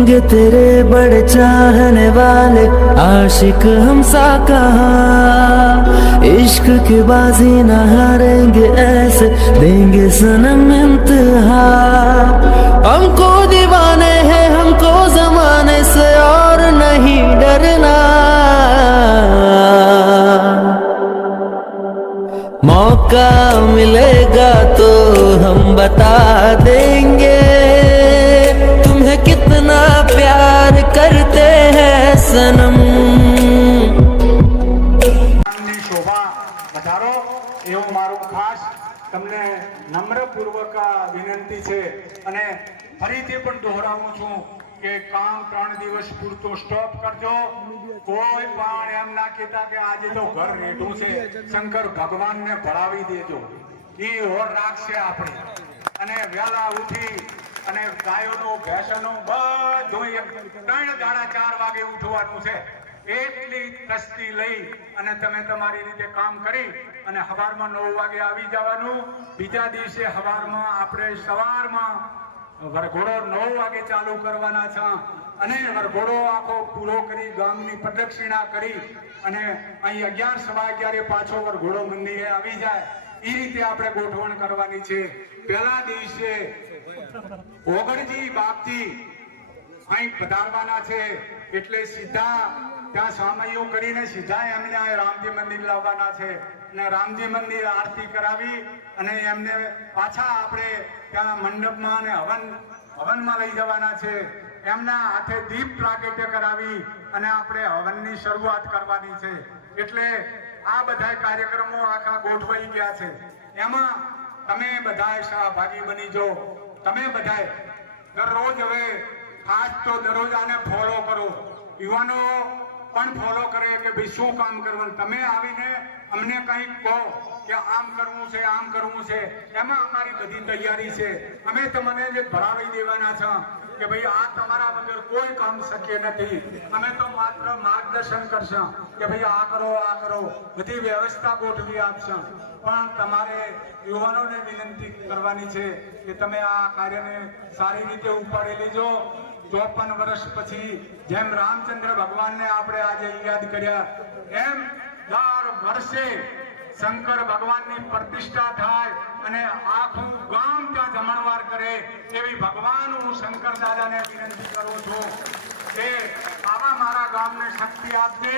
होंगे तेरे बड़े चाहने वाले, आशिक हमसा कहाँ। इश्क की बाजी न हारेंगे ऐसे, देंगे सनम इंतहा। हमको दीवाने हैं, हमको जमाने से और नहीं डरना। मौका मिलेगा तो हम बता देंगे तुम्हें कितना प्यार करते हैं सनम। शोभा વધારો એવું મારું ખાસ તમને નમ્રપૂર્વક વિનંતી છે। અને ફરીથી પણ દોહરાવું છું કે કામ 3 દિવસ પૂરતું સ્ટોપ કરજો। કોઈ પણ એમ ના કહેતા કે આજે તો ઘર રેઠું છે, શંકર ભગવાનને ભરાવી દેજો, એ ઓર રાખશે આપણે। અને વહેલા ઉઠી અને ગાયોનું ભેંસોનું બધું 3 દાડા 4 વાગે ઉઠવાનું છે। એટલી તસ્તી લઈ અને તમે તમારી રીતે કામ કરી અને સવારમાં 9 વાગે આવી જવાનું। બીજા દિવસે સવારમાં આપણે સવારમાં વરઘોડો 9 વાગે ચાલુ કરવાના છે અને વરઘોડો આખો પૂરો કરી ગામની પ્રદક્ષિણા કરી અને અહીં 11 સવા 11 પાછો વરઘોડો મંદિરે આવી જાય એ રીતે આપણે ગોઠવણ કરવાની છે। પહેલા દિવસે ઓગણજી બાપજી અહીં પધારવાના છે, એટલે સીધા ત્યાં સામૈયું કરીને સીધા એમને રામજી મંદિર લાવવાના છે અને રામજી મંદિર આરતી કરાવી અને એમને પાછા આપણે ત્યાં મંડપમાં અને હવનમાં લઈ જવાના છે। એમના હાથે દીપ પ્રાગટ્ય કરાવી અને આપણે હવનની શરૂઆત કરવાની છે। એટલે આ બધા કાર્યક્રમો આખા ગોઠવાઈ ગયા છે। એમાં તમે બધાએ સહભાગી બની જો। તમે બધાએ દરરોજ હવે ખાસ તો દરરોજ આને ફોલો કરો, યુવાનો પણ ફોલો કરે કે ભાઈ શું કામ કરવાનું। તમે આવીને અમને કંઈક કહો કે આમ કરવું છે, આમ કરવું છે, એમાં અમારી બધી તૈયારી છે। અમે તમને જે ભરાવી દેવાના છે કે ભાઈ આ તમારા વગર કોઈ કામ શક્ય નથી। અમે તો માત્ર માર્ગદર્શન કરશું કે ભાઈ આ કરો, બધી વ્યવસ્થા ગોઠવી આપશું। પણ તમારે યુવાનોને વિનંતી કરવાની છે કે તમે આ કાર્યને સારી રીતે ઉપાડી લેજો। 54 વર્ષ પછી જેમ રામચંદ્ર ભગવાનને આપણે આજે યાદ કર્યા, એમ દર વર્ષે શંકર ભગવાનની પ્રતિષ્ઠા થાય અને આખું ગામ ત્યાં જમણવાર કરે એવી ભગવાન હું શંકર દાદાને વિનંતી કરું છું કે આવા મારા ગામને શક્તિ આપજે,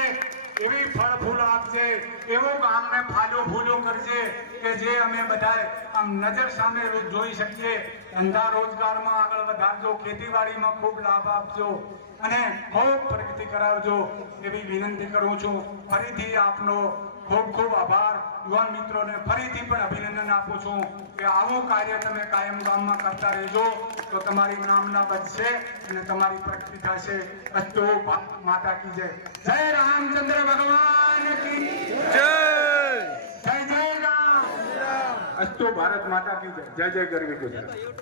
એવી ફળ ફૂલ આપજે, એવું ગામને ફાજો ફૂજો કરજે કે જે અમે બધાએ આમ નજર સામે જોઈ શકીએ। ધંધા રોજગારમાં આગળ વધારજો, ખેતીવાડીમાં ખૂબ લાભ આપજો અને ખૂબ પ્રગતિ કરાવજો એવી વિનંતી કરું છું। ફરીથી આપનો ખૂબ ખૂબ આભાર। યુવાન મિત્રોને ફરીથી પણ અભિનંદન આપું છું કે આવું કાર્ય તમે કાયમ ગામમાં કરતા રહેજો તો તમારી નામના વધશે અને તમારી પ્રગતિ થશે। અસ્તુ માતા કી જય। જય રામચંદ્ર ભગવાન की जय। जय जय राम। अस्तु भारत माता की जय। जय जय गरवी गुजरात।